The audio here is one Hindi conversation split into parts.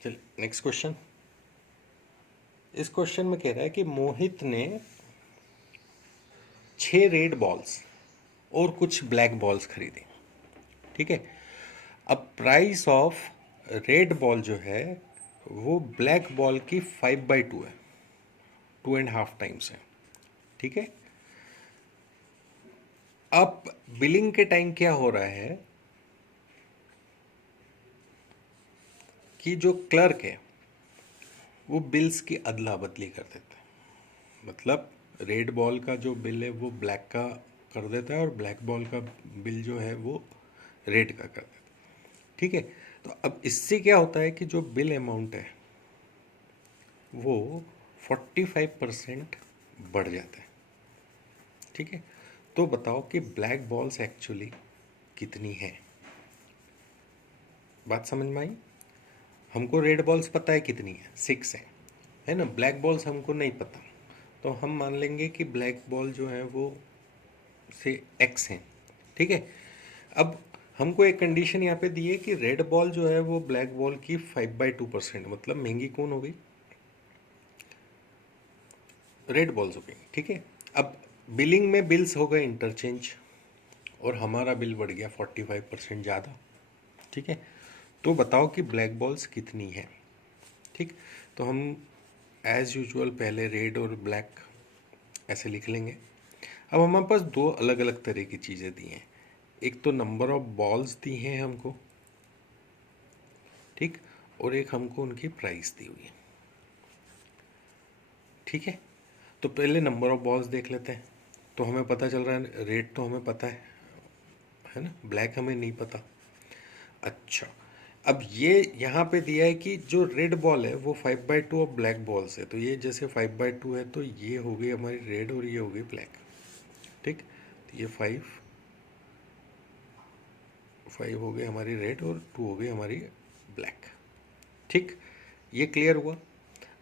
चलिए नेक्स्ट क्वेश्चन। इस क्वेश्चन में कह रहा है कि मोहित ने 6 रेड बॉल्स और कुछ ब्लैक बॉल्स खरीदे। ठीक है। अब प्राइस ऑफ रेड बॉल जो है वो ब्लैक बॉल की 5/2 है, 2.5 टाइम्स है। ठीक है। अब बिलिंग के टाइम क्या हो रहा है कि जो क्लर्क है वो बिल्स की अदला बदली कर देता है। मतलब रेड बॉल का जो बिल है वो ब्लैक का कर देता है और ब्लैक बॉल का बिल जो है वो रेड का कर देता है। ठीक है। तो अब इससे क्या होता है कि जो बिल अमाउंट है वो 45% बढ़ जाता है। ठीक है। तो बताओ कि ब्लैक बॉल्स एक्चुअली कितनी है। बात समझ में आई। हमको रेड बॉल्स पता है कितनी है, 6 है ना। ब्लैक बॉल्स हमको नहीं पता, तो हम मान लेंगे कि ब्लैक बॉल जो है वो से एक्स है। ठीक है। अब हमको एक कंडीशन यहाँ पे दी है कि रेड बॉल जो है वो ब्लैक बॉल की 5/2%, मतलब महंगी कौन हो गई, रेड बॉल्स हो गई। ठीक है। अब बिलिंग में बिल्स हो गए इंटरचेंज और हमारा बिल बढ़ गया 45% ज़्यादा। ठीक है। तो बताओ कि ब्लैक बॉल्स कितनी है। ठीक। तो हम एज यूजुअल पहले रेड और ब्लैक ऐसे लिख लेंगे। अब हमारे पास दो अलग अलग तरह की चीज़ें दी हैं। एक तो नंबर ऑफ बॉल्स दी हैं हमको, ठीक, और एक हमको उनकी प्राइस दी हुई है। ठीक है। तो पहले नंबर ऑफ बॉल्स देख लेते हैं। तो हमें पता चल रहा है रेड तो हमें पता है ना, ब्लैक हमें नहीं पता। अच्छा। अब ये यहाँ पे दिया है कि जो रेड बॉल है वो 5/2 ऑफ ब्लैक बॉल्स है। तो ये जैसे 5/2 है तो ये हो गई हमारी रेड और ये हो गई ब्लैक। ठीक। तो ये 5 हो गई हमारी रेड और 2 हो गई हमारी ब्लैक। ठीक। ये क्लियर हुआ।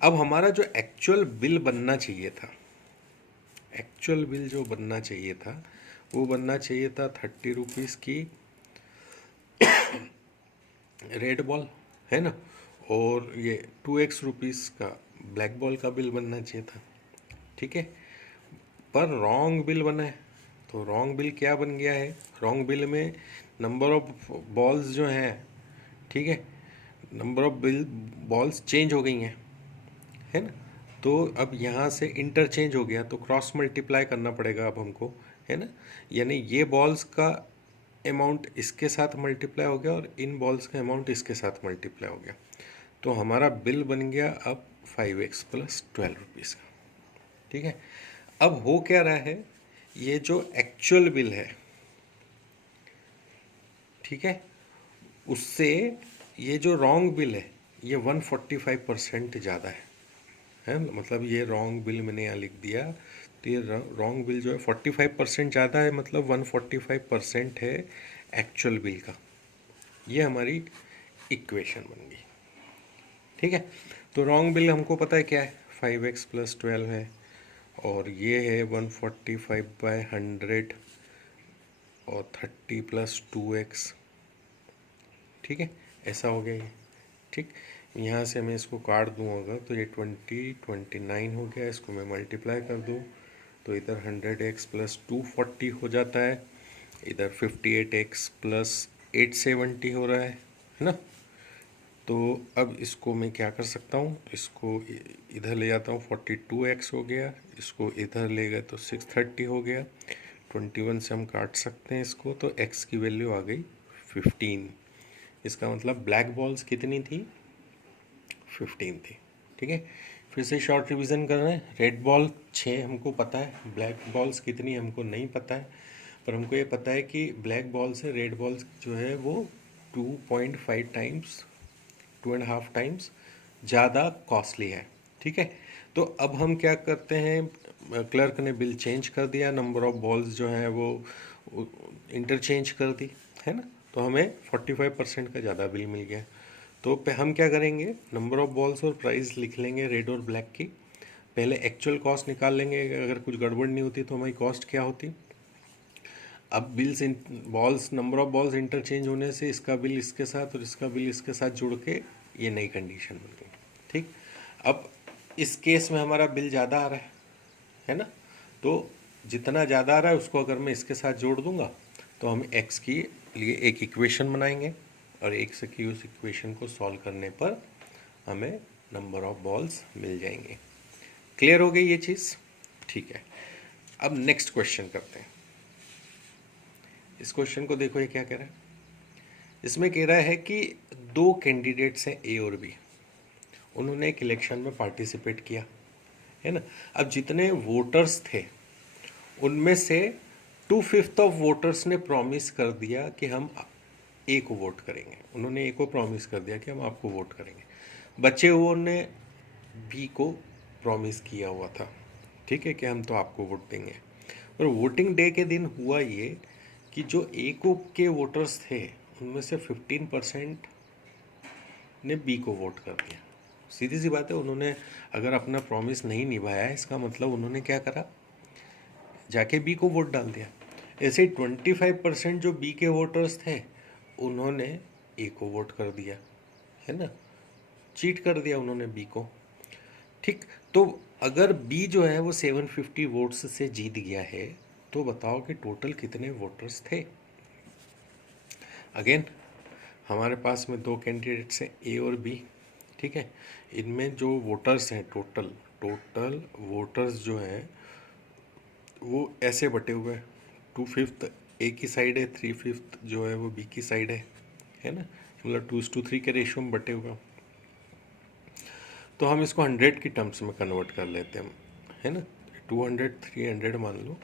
अब हमारा जो एक्चुअल बिल बनना चाहिए था, एक्चुअल बिल जो बनना चाहिए था वो बनना चाहिए था 30 रुपीज़ की रेड बॉल, है ना, और ये 2x रुपीज़ का ब्लैक बॉल का बिल बनना चाहिए था। ठीक है। पर रॉन्ग बिल बना है। तो रॉन्ग बिल क्या बन गया है, रॉन्ग बिल में नंबर ऑफ बॉल्स जो हैं, ठीक है, number of bill balls change हो गई हैं, है ना। तो अब यहाँ से इंटरचेंज हो गया तो क्रॉस मल्टीप्लाई करना पड़ेगा अब हमको, है ना। यानी ये बॉल्स का अमाउंट इसके साथ मल्टीप्लाई हो गया और इन बॉल्स का अमाउंट इसके साथ मल्टीप्लाई हो गया। तो हमारा बिल बन गया अब 5x + 12 रुपीज़ का। ठीक है। अब हो क्या रहा है, ये जो एक्चुअल बिल है, ठीक है, उससे ये जो रॉन्ग बिल है ये 145% ज़्यादा है। मतलब ये रॉन्ग बिल मैंने यहाँ लिख दिया। तो ये रॉन्ग बिल जो है 45% ज़्यादा है, मतलब 145% है एक्चुअल बिल का। ये हमारी इक्वेशन बन गई। ठीक है। तो रॉन्ग बिल हमको पता है क्या है, 5x + 12 है, और ये है 145/100 और 30 + 2x। ठीक है। ऐसा हो गया ये। ठीक। यहाँ से मैं इसको काट दूँ अगर तो ये 29 हो गया। इसको मैं मल्टीप्लाई कर दूँ तो इधर 100x + 240 हो जाता है, इधर 58x + 870 हो रहा है ना। तो अब इसको मैं क्या कर सकता हूँ, इसको इधर ले जाता हूँ, 42x हो गया, इसको इधर ले गए तो 630 हो गया। 21 से हम काट सकते हैं इसको, तो x की वैल्यू आ गई 15। इसका मतलब ब्लैक बॉल्स कितनी थी, 15 थी। ठीक है। फिर से शॉर्ट रिवीजन कर रहे हैं। रेड बॉल 6 हमको पता है, ब्लैक बॉल्स कितनी हमको नहीं पता है, पर हमको ये पता है कि ब्लैक बॉल से रेड बॉल्स जो है वो 2.5 टाइम्स, 2.5 टाइम्स ज़्यादा कॉस्टली है। ठीक है। तो अब हम क्या करते हैं, क्लर्क ने बिल चेंज कर दिया, नंबर ऑफ बॉल्स जो है वो इंटरचेंज कर दी, है ना। तो हमें 45% का ज़्यादा बिल मिल गया। तो पे हम क्या करेंगे, नंबर ऑफ बॉल्स और प्राइस लिख लेंगे रेड और ब्लैक की। पहले एक्चुअल कॉस्ट निकाल लेंगे, अगर कुछ गड़बड़ नहीं होती तो हमारी कॉस्ट क्या होती। अब bills balls number of balls interchange होने से इसका बिल इसके साथ और इसका बिल इसके साथ जुड़ के ये नई कंडीशन बन गई। ठीक, अब इस केस में हमारा बिल ज़्यादा आ रहा है ना, तो जितना ज़्यादा आ रहा है उसको अगर मैं इसके साथ जोड़ दूंगा तो हम x की लिए एक इक्वेशन बनाएंगे और एक से की उस इक्वेशन को सॉल्व करने पर हमें नंबर ऑफ बॉल्स मिल जाएंगे। क्लियर हो गई ये चीज़? ठीक है, अब नेक्स्ट क्वेश्चन करते हैं। इस क्वेश्चन को देखो, ये क्या कह रहा है। इसमें कह रहा है कि दो कैंडिडेट्स हैं ए और बी, उन्होंने एक इलेक्शन में पार्टिसिपेट किया है ना। अब जितने वोटर्स थे उनमें से 2/5 ऑफ वोटर्स ने प्रॉमिस कर दिया कि हम ए को वोट करेंगे। उन्होंने ए को प्रॉमिस कर दिया कि हम आपको वोट करेंगे। बचे हुओं ने बी को प्रॉमिस किया हुआ था, ठीक है, कि हम तो आपको वोट देंगे। और वोटिंग डे के दिन हुआ ये कि जो ए को के वोटर्स थे उनमें से 15% ने बी को वोट कर दिया। सीधी सी बात है, उन्होंने अगर अपना प्रॉमिस नहीं निभाया इसका मतलब उन्होंने क्या करा, जाके बी को वोट डाल दिया। ऐसे ही 25% जो बी के वोटर्स थे उन्होंने ए को वोट कर दिया, है ना, चीट कर दिया उन्होंने बी को। ठीक, तो अगर बी जो है वो 750 वोट्स से जीत गया है तो बताओ कि टोटल कितने वोटर्स थे। अगेन हमारे पास में दो कैंडिडेट्स हैं ए और बी, ठीक है। इनमें जो वोटर्स हैं टोटल वोटर्स जो हैं वो ऐसे बटे हुए हैं, 2/5 ए की साइड है, 3/5 जो है वो बी की साइड है ना, मतलब 2:3 के रेशियो में बटे हुए हैं। तो हम इसको 100 की टर्म्स में कन्वर्ट कर लेते हैं, है ना। 200 300 मान लो।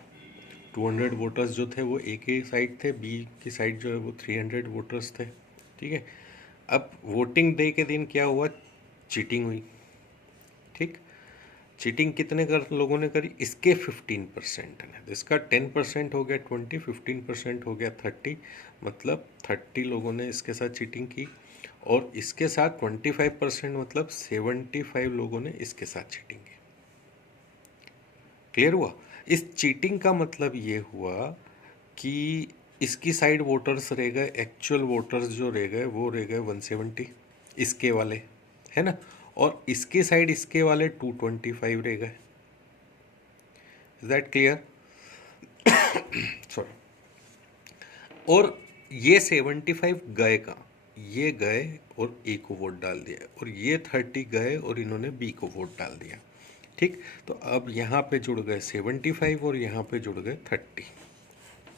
200 वोटर्स जो थे वो ए की साइड थे, बी की साइड जो है वो 300 वोटर्स थे, ठीक है। अब वोटिंग डे के दिन क्या हुआ, चीटिंग हुई, ठीक। चीटिंग कितने लोगों ने करी, इसके 15% ने, तो इसका 10% हो गया 20, 15% हो गया 30, मतलब 30 लोगों ने इसके साथ चीटिंग की और इसके साथ 25% मतलब 75 लोगों ने इसके साथ चीटिंग की। क्लियर हुआ? इस चीटिंग का मतलब ये हुआ कि इसकी साइड वोटर्स रह गए, एक्चुअल वोटर्स जो रह गए वो रह गए 170 इसके वाले, है ना, और इसकी साइड इसके वाले 225 रह गए। Is that clear? सॉरी। और ये 75 गए का, ये गए और ए को वोट डाल दिया और ये 30 गए और इन्होंने बी को वोट डाल दिया, ठीक। तो अब यहाँ पे जुड़ गए 75 और यहाँ पे जुड़ गए 30,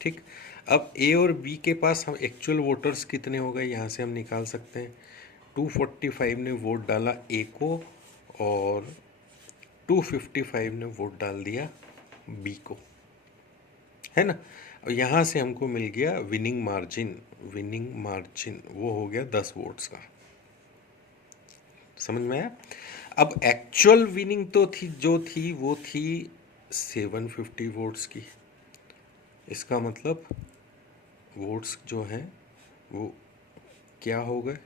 ठीक। अब ए और बी के पास हम एक्चुअल वोटर्स कितने हो गए यहाँ से हम निकाल सकते हैं। 245 ने वोट डाला ए को और 255 ने वोट डाल दिया बी को, है ना। और यहाँ से हमको मिल गया विनिंग मार्जिन वो हो गया 10 वोट्स का। समझ में आया? अब एक्चुअल विनिंग तो थी जो थी वो थी 750 वोट्स की। इसका मतलब वोट्स जो हैं वो क्या हो गए,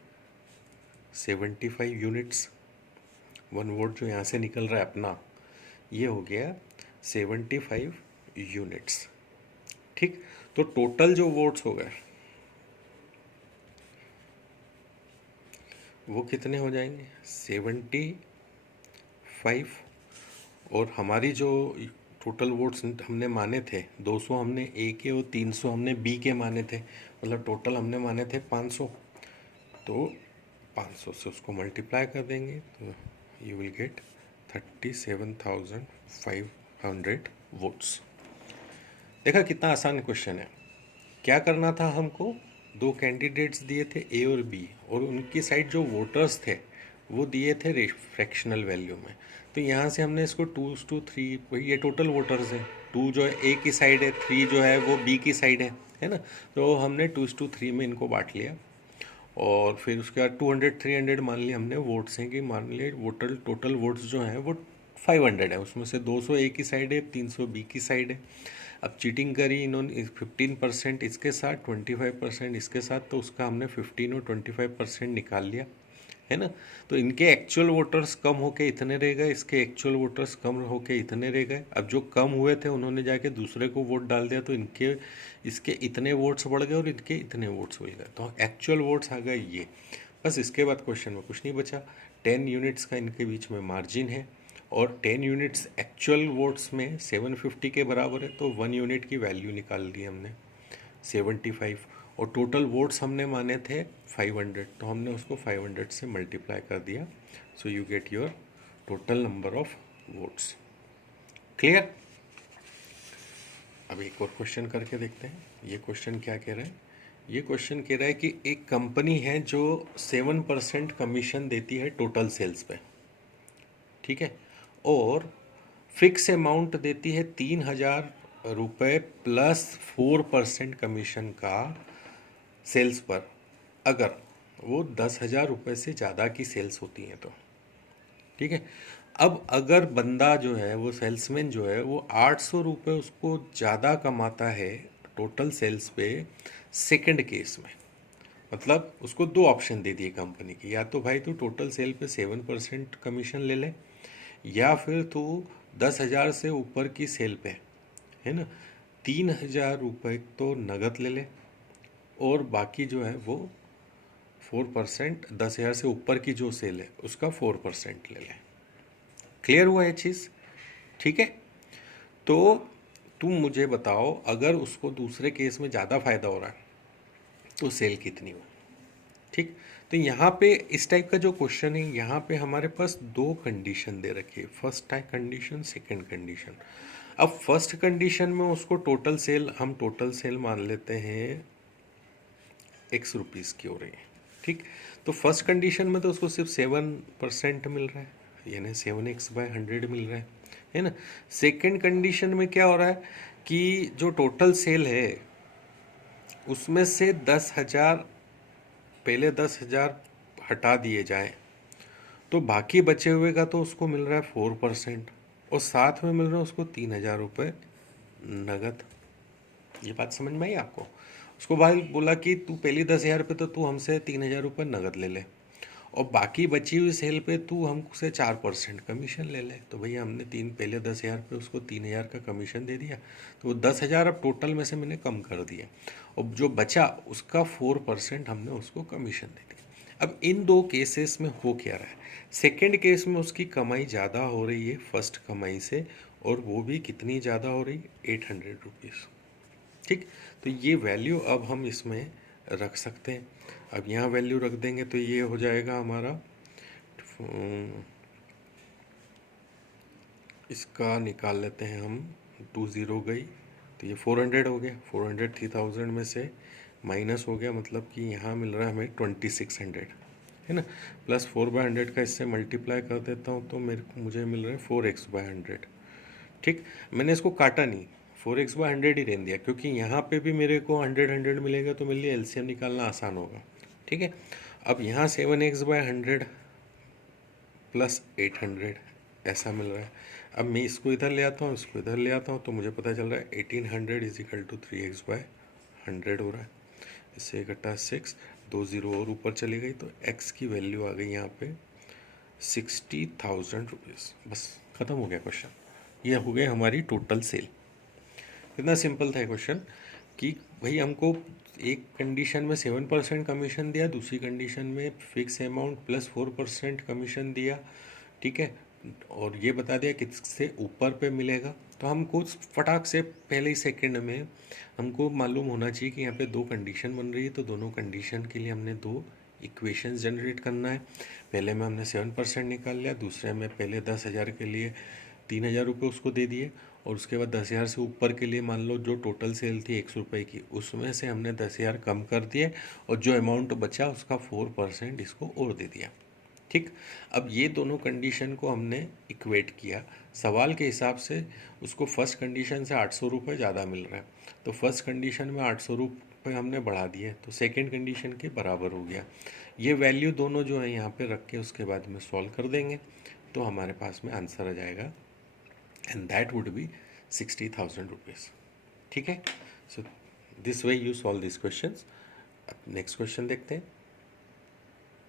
75 यूनिट्स। 1 वोट जो यहाँ से निकल रहा है अपना, ये हो गया 75 यूनिट्स, ठीक। तो टोटल जो वोट्स हो गए वो कितने हो जाएंगे, 75। और हमारी जो टोटल वोट्स हमने माने थे 200 हमने ए के और 300 हमने बी के माने थे, मतलब टोटल हमने माने थे 500। तो 500 से उसको मल्टीप्लाई कर देंगे तो यू विल गेट 37,500 वोट्स। देखा कितना आसान क्वेश्चन है। क्या करना था हमको, दो कैंडिडेट्स दिए थे ए और बी और उनकी साइड जो वोटर्स थे वो दिए थे फ्रैक्शनल वैल्यू में। तो यहाँ से हमने इसको 2:3, वही ये टोटल वोटर्स है, 2 जो है ए की साइड है, 3 जो है वो बी की साइड है ना। तो हमने 2:3 में इनको बांट लिया और फिर उसके बाद 200 300 मान लिया हमने वोट्स हैं कि मान लिए टोटल वोट्स जो हैं वो 500 है, उसमें से 200 ए की साइड है, 300 बी की साइड है। अब चीटिंग करी इन्होंने 15% इसके साथ, 25% इसके साथ, तो उसका हमने 15 और 25% निकाल लिया, है ना। तो इनके एक्चुअल वोटर्स कम होके इतने रह गए, इसके एक्चुअल वोटर्स कम होके इतने रह गए। अब जो कम हुए थे उन्होंने जाके दूसरे को वोट डाल दिया, तो इनके इसके इतने वोट्स बढ़ गए और इनके इतने वोट्स बढ़ गए, तो एक्चुअल वोट्स आ गए ये। बस इसके बाद क्वेश्चन में कुछ नहीं बचा। 10 यूनिट्स का इनके बीच में मार्जिन है और 10 यूनिट्स एक्चुअल वोट्स में 750 के बराबर है, तो 1 यूनिट की वैल्यू निकाल ली हमने 75, और टोटल वोट्स हमने माने थे 500, तो हमने उसको 500 से मल्टीप्लाई कर दिया। So you get your total number of votes. Clear. अब एक और क्वेश्चन करके देखते हैं। ये क्वेश्चन क्या कह रहा है? ये क्वेश्चन कह रहा है कि एक कंपनी है जो 7% कमीशन देती है टोटल सेल्स पे, ठीक है, और फिक्स अमाउंट देती है 3,000 रुपये प्लस 4% कमीशन का सेल्स पर, अगर वो 10,000 रुपये से ज़्यादा की सेल्स होती हैं तो, ठीक है। अब अगर बंदा जो है वो सेल्समैन जो है वो 800 रुपये उसको ज़्यादा कमाता है टोटल सेल्स पे सेकंड केस में, मतलब उसको दो ऑप्शन दे दिए कंपनी की, या तो भाई तू टोटल सेल पे 7% कमीशन ले ले, या फिर तू 10,000 से ऊपर की सेल पे, है ना, 3,000 रुपये तो नगद ले ले, और बाकी जो है वो 4%, 10,000 से ऊपर की जो सेल है उसका 4% ले ले। क्लियर हुआ ये चीज़? ठीक है। तो तुम मुझे बताओ, अगर उसको दूसरे केस में ज़्यादा फायदा हो रहा है तो सेल कितनी हो? ठीक। तो यहाँ पे इस टाइप का जो क्वेश्चन है, यहाँ पे हमारे पास दो कंडीशन दे रखी है, first type condition, second condition. अब फर्स्ट कंडीशन में उसको टोटल सेल, हम टोटल सेल मान लेते हैं x रुपीज़ की हो रही है, ठीक। तो फर्स्ट कंडीशन में तो उसको सिर्फ 7% मिल रहा है, यानी 7x/100 मिल रहा है ना। सेकंड कंडीशन में क्या हो रहा है कि जो टोटल सेल है उसमें से 10,000, पहले 10,000 हटा दिए जाएं तो बाकी बचे हुए का तो उसको मिल रहा है 4%, और साथ में मिल रहा है उसको 3,000 रुपये नगद। ये बात समझ में आई आपको? उसको भाई बोला कि तू पहली 10,000 पे तो तू हमसे 3,000 रुपये नगद ले ले, और बाकी बची हुई सेल पे तू हमसे 4% कमीशन ले ले। तो भैया हमने पहले 10,000 पे उसको 3,000 का कमीशन दे दिया, तो वो 10,000 अब टोटल में से मैंने कम कर दिया, और जो बचा उसका 4% हमने उसको कमीशन दे दिया। अब इन दो केसेस में हो क्या रहा है? सेकेंड केस में उसकी कमाई ज़्यादा हो रही है फर्स्ट कमाई से, और वो भी कितनी ज़्यादा हो रही? 800 रुपीज़, ठीक। तो ये वैल्यू अब हम इसमें रख सकते हैं। अब यहाँ वैल्यू रख देंगे तो ये हो जाएगा हमारा, इसका निकाल लेते हैं हम, 20 गई तो ये 400 हो गया, 400 3,000 में से माइनस हो गया, मतलब कि यहाँ मिल रहा है हमें 2,600, है ना, प्लस 4/100 का इससे मल्टीप्लाई कर देता हूँ तो मुझे मिल रहा है 4x/100, ठीक। मैंने इसको काटा नहीं, 4x/100 ही रहने दिया, क्योंकि यहाँ पे भी मेरे को 100 मिलेगा तो मेरे लिए एलसीएम निकालना आसान होगा, ठीक है। अब यहाँ 7x/100 प्लस 800 ऐसा मिल रहा है। अब मैं इसको इधर ले आता हूँ, इसको इधर ले आता हूँ, तो मुझे पता चल रहा है 1800 = 3x/100 हो रहा है। इससे इकट्ठा 6, 2 0 और ऊपर चली गई, तो x की वैल्यू आ गई यहाँ पे 60,000 रुपीज़। बस ख़त्म हो गया क्वेश्चन। ये हो गई हमारी टोटल सेल। इतना सिंपल था क्वेश्चन कि भाई हमको एक कंडीशन में 7% कमीशन दिया, दूसरी कंडीशन में फिक्स अमाउंट प्लस 4% कमीशन दिया, ठीक है, और ये बता दिया किससे ऊपर पे मिलेगा। तो हमको फटाक से पहले ही सेकंड में हमको मालूम होना चाहिए कि यहाँ पे दो कंडीशन बन रही है, तो दोनों कंडीशन के लिए हमने दो इक्वेशंस जनरेट करना है। पहले में हमने 7% निकाल लिया, दूसरे में पहले 10,000 के लिए 3,000 रुपये उसको दे दिए, और उसके बाद 10,000 से ऊपर के लिए मान लो जो टोटल सेल थी 100 रुपये की, उसमें से हमने 10,000 कम कर दिए, और जो अमाउंट बचा उसका 4% इसको और दे दिया, ठीक। अब ये दोनों कंडीशन को हमने इक्वेट किया सवाल के हिसाब से, उसको फर्स्ट कंडीशन से 800 रुपये ज़्यादा मिल रहा है, तो फर्स्ट कंडीशन में 800 रुपये हमने बढ़ा दिए, तो सेकंड कंडीशन के बराबर हो गया। ये वैल्यू दोनों जो है यहाँ पे रख के उसके बाद में सॉल्व कर देंगे, तो हमारे पास में आंसर आ जाएगा, and that would be 60,000 rupees, ठीक है। So this way you solve this question. अब नेक्स्ट क्वेश्चन देखते हैं।